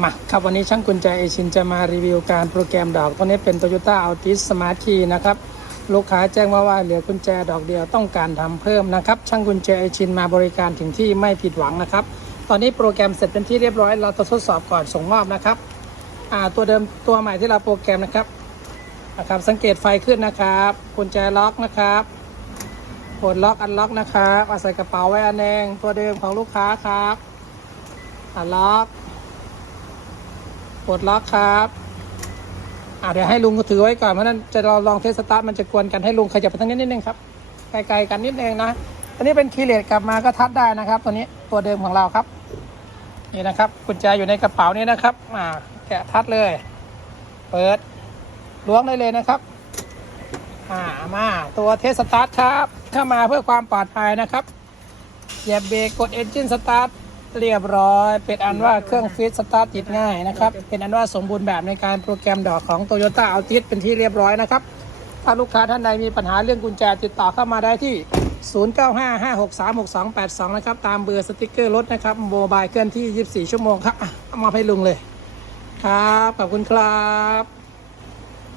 มาครับวันนี้ช่างกุญแจเอชินจะมารีวิวการโปรแกรมดอกตัวนี้เป็น Toyota Altis Smart Key นะครับ ลูกค้าแจ้งมาว่าเหลือกุญแจดอกเดียวต้องการทำเพิ่มนะครับ ช่างกุญแจเอชินมาบริการถึงที่ไม่ผิดหวังนะครับ ตอนนี้โปรแกรมเสร็จเป็นที่เรียบร้อยเราจะทดสอบก่อนส่งมอบนะครับตัวเดิมตัวใหม่ที่เราโปรแกรมนะครับนะครับ สังเกตไฟขึ้นนะครับกุญแจล็อกนะครับกดล็อกอันล็อกนะครับอาใส่กระเป๋าไว้อันเองตัวเดิมของลูกค้าครับอันล็อก ปลดล็อกครับอ่าเดี๋ยวให้ลุงถือไว้ก่อนเพราะนั้นจะเราลองเทสตาร์ทมันจะกวนกันให้ลุงขยับไปทางนี้นิดนึงครับไกลๆกันนิดนึงนะอันนี้เป็นคีเลสกลับมาก็ทัดได้นะครับ ตัวนี้ตัวเดิมของเราครับ นี่นะครับกุญแจอยู่ในกระเป๋านี้นะครับอ่าแกะทัดเลย เปิดล้วงได้เลยนะครับอ่ามาตัวเทสตาร์ทครับเข้ามาเพื่อความปลอดภัยนะครับเหยียบเบรกกดเอนจินสตาร์ท เรียบร้อย เป็นอันว่าเครื่องฟิตสตาร์ทติดง่ายนะครับ เป็นอันว่าสมบูรณ์แบบในการโปรแกรมดอกของ Toyota Altis เป็นที่เรียบร้อยนะครับ ถ้าลูกค้าท่านใดมีปัญหาเรื่องกุญแจติดต่อเข้ามาได้ที่ 0955636282 นะครับ ตามเบอร์สติกเกอร์รถนะครับโมบายเคลื่อนที่ 24 ชั่วโมงครับ มาให้ลุงเลย ครับ ขอบคุณครับ